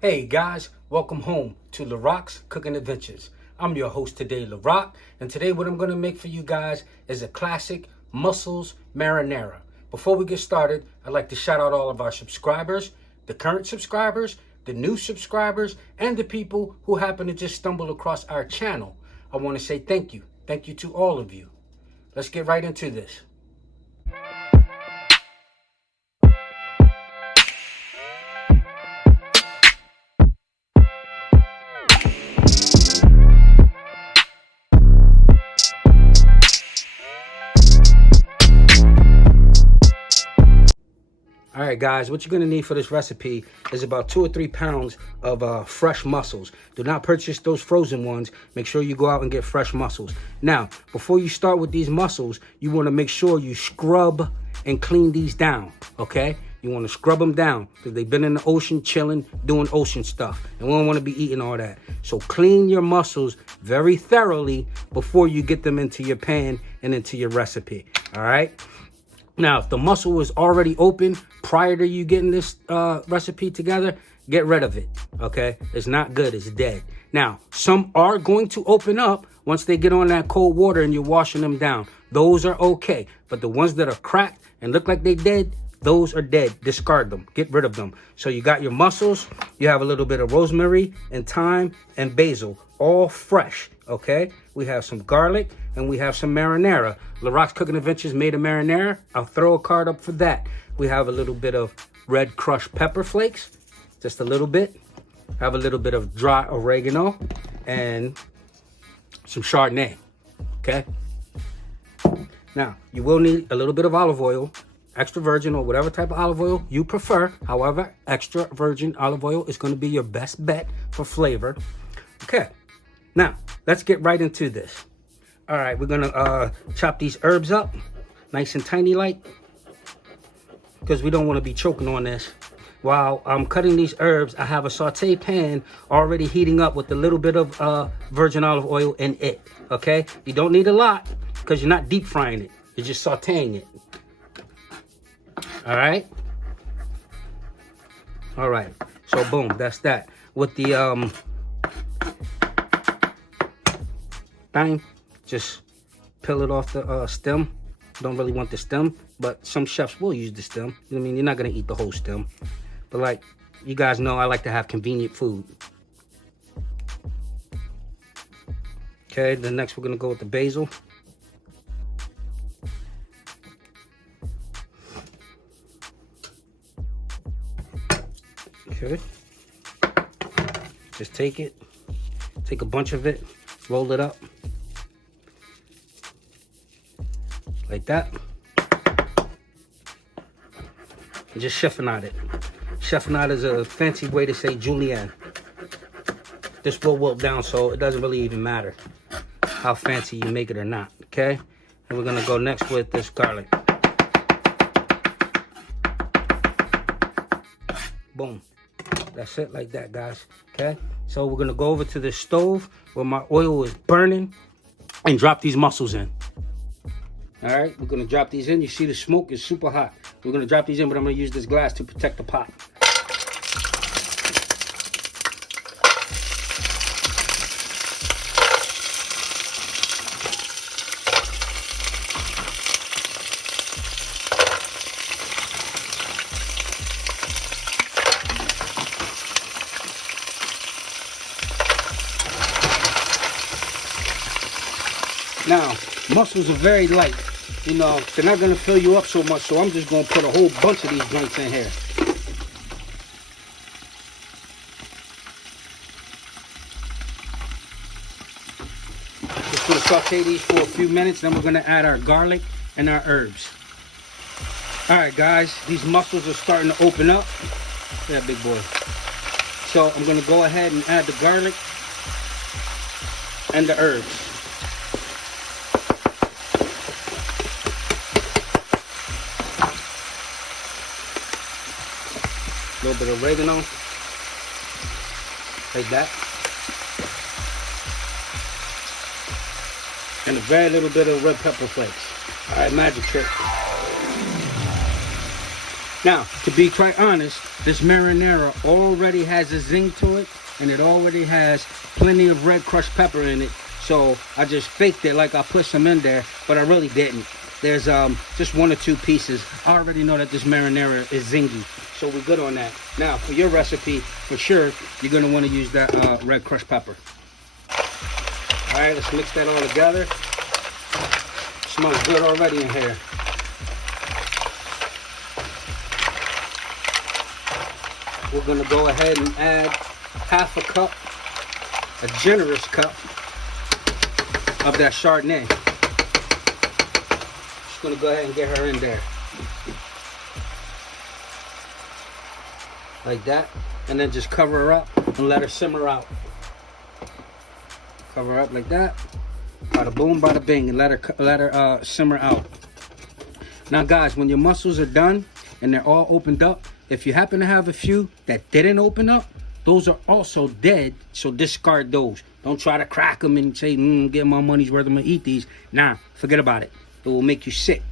Hey guys, welcome home to Larocks Cooking Adventures. I'm your host today, Larock, and today what I'm going to make for you guys is a classic mussels marinara. Before we get started, I'd like to shout out all of our subscribers, the current subscribers, the new subscribers, and the people who happen to just stumble across our channel. I want to say thank you. Thank you to all of you. Let's get right into this. All right, guys, what you're going to need for this recipe is about 2 or 3 pounds of fresh mussels. Do not purchase those frozen ones. Make sure you go out and get fresh mussels. Now, before you start with these mussels, you want to make sure you scrub and clean these down, okay? You want to scrub them down because they've been in the ocean chilling, doing ocean stuff. And we don't want to be eating all that. So clean your mussels very thoroughly before you get them into your pan and into your recipe, all right? Now, if the mussel was already open prior to you getting this recipe together, get rid of it, okay? It's not good. It's dead. Now, some are going to open up once they get on that cold water and you're washing them down. Those are okay. But the ones that are cracked and look like they dead, those are dead. Discard them. Get rid of them. So you got your mussels. You have a little bit of rosemary and thyme and basil, all fresh, okay? We have some garlic and we have some marinara. Larock's Cooking Adventures made a marinara. I'll throw a card up for that. We have a little bit of red crushed pepper flakes, just a little bit. Have a little bit of dry oregano and some Chardonnay, okay? Now, you will need a little bit of olive oil, extra virgin or whatever type of olive oil you prefer. However, extra virgin olive oil is going to be your best bet for flavor. Okay, now let's get right into this. All right, we're going to chop these herbs up nice and tiny like, because we don't want to be choking on this. While I'm cutting these herbs, I have a saute pan already heating up with a little bit of virgin olive oil in it, okay? You don't need a lot because you're not deep frying it. You're just sauteing it. All right? All right. So, boom, that's that. With the thyme, just peel it off the stem. Don't really want the stem, but some chefs will use the stem. You know what I mean? You're not going to eat the whole stem. But like you guys know, I like to have convenient food. Okay, then next we're going to go with the basil. Okay. Just take it. Take a bunch of it. Roll it up. Like that. And just chiffonade it. Chiffonade is a fancy way to say julienne. This will wilt down, so it doesn't really even matter how fancy you make it or not, okay? And we're gonna go next with this garlic. Boom. That's it, like that, guys, okay? So we're gonna go over to the stove where my oil is burning and drop these mussels in. All right, we're gonna drop these in. You see the smoke is super hot. We're gonna drop these in, but I'm gonna use this glass to protect the pot. Now, mussels are very light. You know, they're not going to fill you up so much, so I'm just going to put a whole bunch of these joints in here. Just going to saute these for a few minutes, then we're going to add our garlic and our herbs. All right, guys, these mussels are starting to open up. Yeah, big boy. So I'm going to go ahead and add the garlic and the herbs. A little bit of oregano, like that. And a very little bit of red pepper flakes. All right, magic trick. Now, to be quite honest, This marinara already has a zing to it, and it already has plenty of red crushed pepper in it. So I just faked it like I put some in there, but I really didn't. There's just 1 or 2 pieces. I already know that this marinara is zingy, so we're good on that. Now, for your recipe, for sure, you're gonna wanna use that red crushed pepper. All right, let's mix that all together. Smells good already in here. We're gonna go ahead and add half a cup, a generous cup of that Chardonnay. Just gonna go ahead and get her in there. Like that. And then just cover her up and let her simmer out. Cover her up like that. Bada boom, bada bing, and let her simmer out. Now guys, when your mussels are done and they're all opened up, if you happen to have a few that didn't open up, those are also dead, so discard those. Don't try to crack them and say, get my money's worth, I'm gonna eat these. Nah, forget about it. It will make you sick.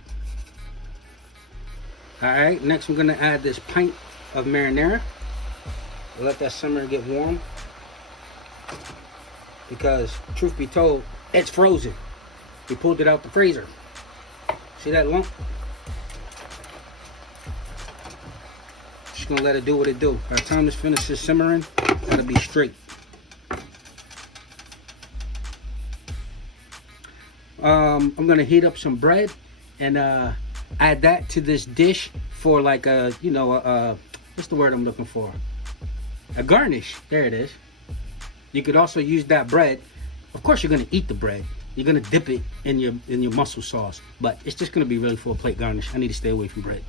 All right, next we're gonna add this pint of marinara. Let that simmer and get warm. Because, truth be told, it's frozen. We pulled it out the freezer. See that lump? Just gonna let it do what it do. By the time this finishes simmering, that'll be straight. I'm gonna heat up some bread and add that to this dish for like a, what's the word I'm looking for? A garnish. There it is. You could also use that bread. Of course, you're gonna eat the bread. You're gonna dip it in your mussel sauce, but it's just gonna be really for a plate garnish. I need to stay away from bread.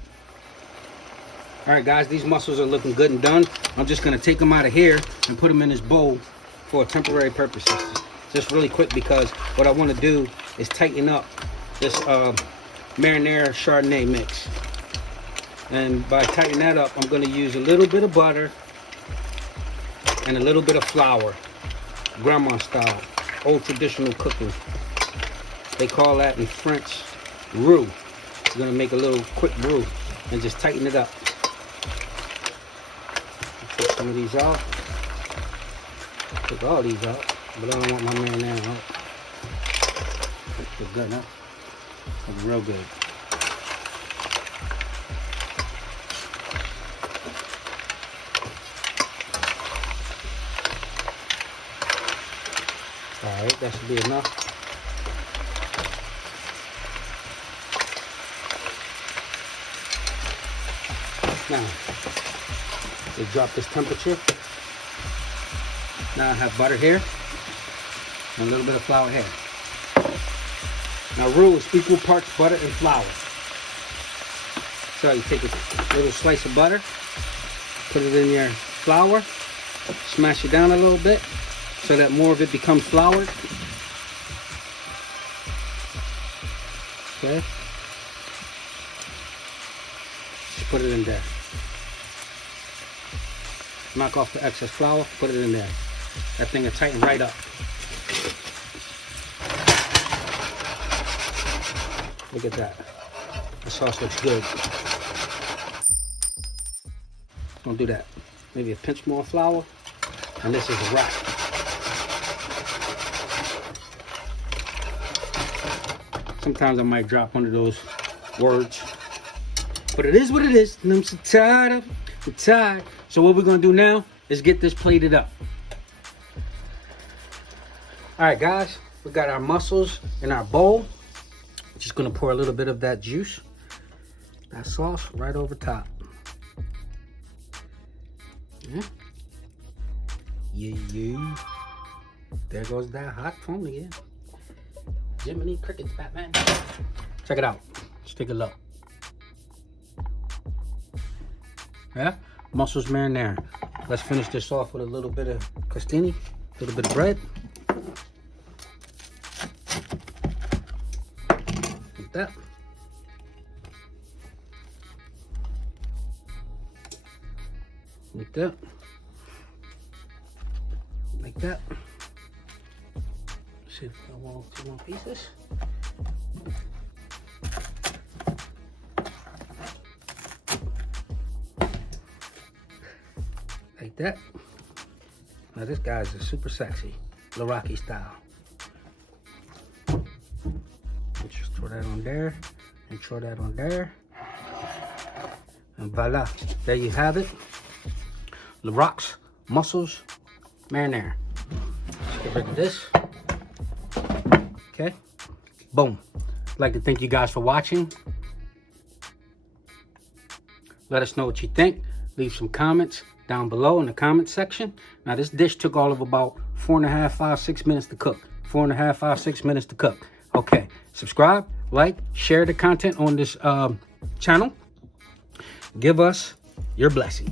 All right, guys, these mussels are looking good and done. I'm just gonna take them out of here and put them in this bowl for temporary purposes. Just really quick, because what I want to do is tighten up this marinara Chardonnay mix. And by tightening that up, I'm gonna use a little bit of butter and a little bit of flour, grandma style, old traditional cooking. They call that in French roux. We're gonna make a little quick roux and just tighten it up. Take some of these out. Take all these out, but I don't want my marinara out. Looks good, huh? Looks real good. All right, that should be enough. Now, we drop this temperature. Now I have butter here and a little bit of flour here. Now roux is equal parts butter and flour. So you take a little slice of butter, put it in your flour, smash it down a little bit so that more of it becomes floured. Okay. Just put it in there. Knock off the excess flour, put it in there. That thing will tighten right up. Look at that. The sauce looks good. Don't do that. Maybe a pinch more flour, and this is a wrap. Sometimes I might drop one of those words, but it is what it is, and I'm so tired of it. I'm tired. So what we're gonna do now is get this plated up. All right, guys, we got our mussels in our bowl. Just gonna pour a little bit of that juice, that sauce, right over top. Yeah. Yeah. There goes that hot foam again. Jiminy Crickets, Batman. Check it out. Let's take a look. Yeah, mussels marinara. Let's finish this off with a little bit of crostini, a little bit of bread. Like that. Like that. Like that. See if I want 2 more pieces. that. Now this guy's super sexy, Larocky style. Just throw that on there, and throw that on there. And voila, there you have it. Larocks Mussels Marinara. Let's get rid of this. Okay, boom. I'd like to thank you guys for watching. Let us know what you think. Leave some comments down below in the comment section. Now this dish took all of about 4.5, 5, 6 minutes to cook. 4.5, 5, 6 minutes to cook. Okay, subscribe, like, share the content on this channel. Give us your blessing.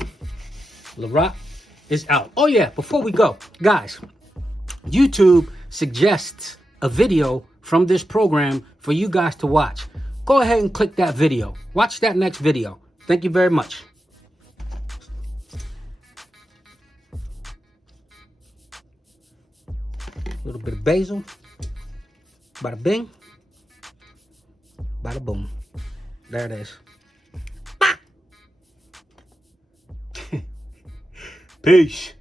Larock is out. Oh yeah, before we go, guys, YouTube suggests a video from this program for you guys to watch. Go ahead and click that video. Watch that next video. Thank you very much. A little bit of basil. Bada bing. Bada boom. There it is. Peace.